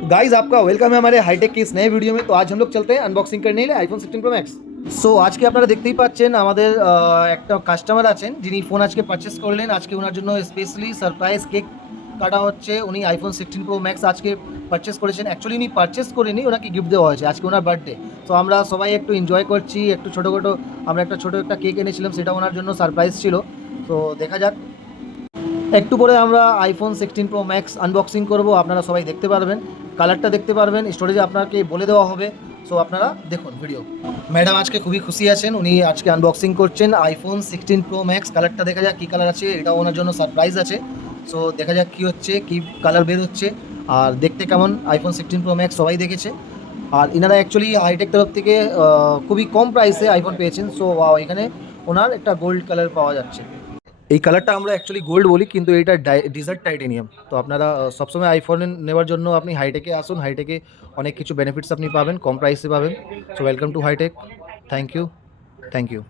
Guys आपका welcome है हमारे हाईटेक की इस नए वीडियो में। तो आज हम लोग चलते हैं अनबॉक्सिंग करने के लिए आईफोन 16 प्रो मैक्स। সো আজকে আপনারা দেখতেই পাচ্ছেন আমাদের একটা কাস্টমার আছেন যিনি ফোন আজকে পারচেস করলেন। আজকে ওনার জন্য স্পেশালি সারপ্রাইজ কেক কাটা হচ্ছে। উনি আইফোন 16 প্রো ম্যাক্স আজকে পারচেস করেছেন। অ্যাকচুয়ালি উনি পারচেস করেনি, ওনাকে গিফট দেওয়া হয়েছে। আজকে ওনার বার্থডে। তো আমরা সবাই একটু এনজয় করছি, একটু ছোটোখাটো আমরা একটা ছোটো একটা কেক এনেছিলাম, সেটা ওনার জন্য সারপ্রাইজ ছিল। তো দেখা যাক, একটু পরে আমরা আইফোন 16 প্রো ম্যাক্স আনবক্সিং করব। আপনারা সবাই দেখতে পারবেন, কালারটা দেখতে পারবেন, স্টোরেজে আপনাকে বলে দেওয়া হবে। সো আপনারা দেখুন ভিডিও। ম্যাডাম আজকে খুবই খুশি আছেন, উনি আজকে আনবক্সিং করছেন আইফোন 16 প্রো ম্যাক্স। কালারটা দেখা যাক কী কালার আছে, এটাও ওনার জন্য সারপ্রাইজ আছে। সো দেখা যাক কী হচ্ছে, কী কালার বের হচ্ছে আর দেখতে কেমন। আইফোন 16 প্রো ম্যাক্স সবাই দেখেছে। আর এনারা অ্যাকচুয়ালি হাইটেক তরফ থেকে খুবই কম প্রাইসে আইফোন পেয়েছেন। সো এখানে ওনার একটা গোল্ড কালার পাওয়া যাচ্ছে। এই কালারটা আমরা অ্যাকচুয়ালি গোল্ড বলি, কিন্তু এটা ডিজার্ট টাইটেনিয়াম। তো আপনারা সবসময় আইফোন নেওয়ার জন্য আপনি হাইটেকে আসুন। হাইটেকে অনেক কিছু বেনিফিটস আপনি পাবেন, কম প্রাইসে পাবেন। So welcome to hitech. Thank you, thank you.